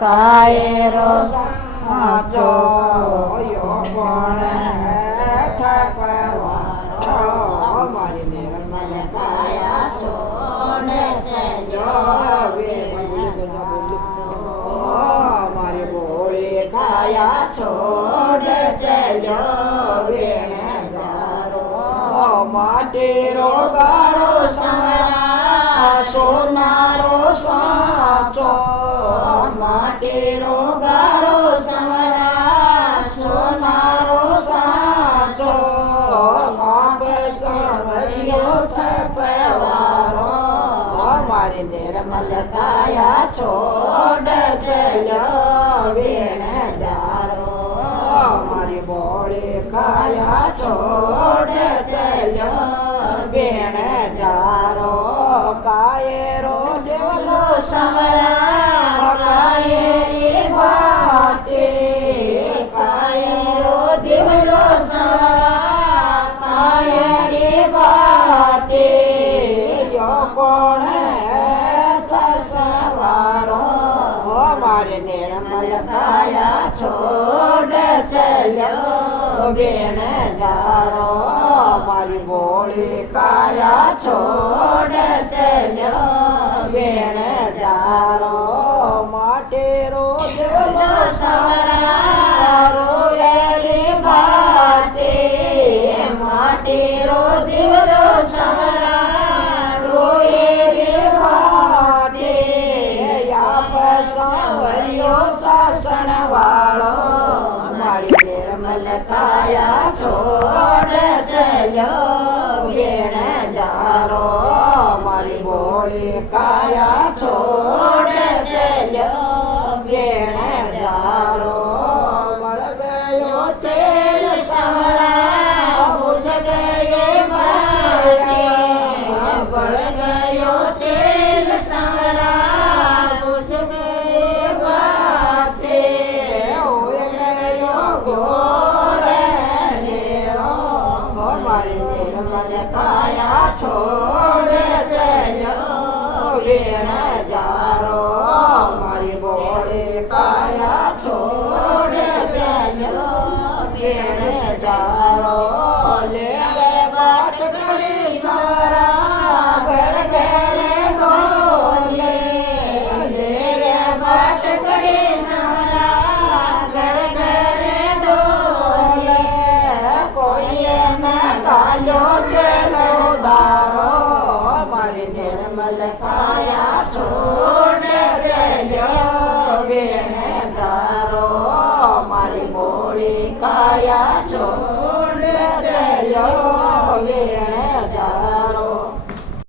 કાયરો સાચો પણ થકવારો મારી નિર્મલ કાયા છોડે મારી ભોળી કાયા છોડે માટેરો ગારો સમરા સોનારો સાચો માટેરો ગારો સમરા સોનારો સાચો બાપ સવરિયો થપવારો મારી નિર્મલ કાયા છોડ વેણ જારો મારી ભોળી કાયા છોડ બેણ જારો કાયરો દેવલો સમરા કાયરી બાતે કાયરો દેવલો સમરા કાયરી બાતે યો કોણ સવારો મારે નિર્મલ કાયા છોડ બેણ જારો મારી ભોળી કાયા છોડ બેણ જારો માટેરો દેવલો સમરા રોયેલી બાતે માટેરો દેવલો સમરા રોયેલી બાતે સાવરિયો સાસણ વાળો મારી નિર્મલ કાયા છોડ બેણ જારો મારી ભોળી કાયા છોડ બેણ જારો બળ ગયો તેલ સમરા ભુજ ગયે મારે બળ ગયો તેલ સમરા ભુજ ગયે માતે હોય ગયો ઘોર નેરો મારી નિર્મલ કાયા છોડ વેણ જારો મારી ભોળી કાયા છોડ વેણ જારો લે બાટકડી સારા ઘર ઘરે ડોલે લે બાટકડી સારા ઘર ઘરે ડોલે કોઈ ના ગાલ્યો ચલો દારો મારી નિર્મલ કાયા છોડ વેણ જારો મારી ભોળી કાયા છોડ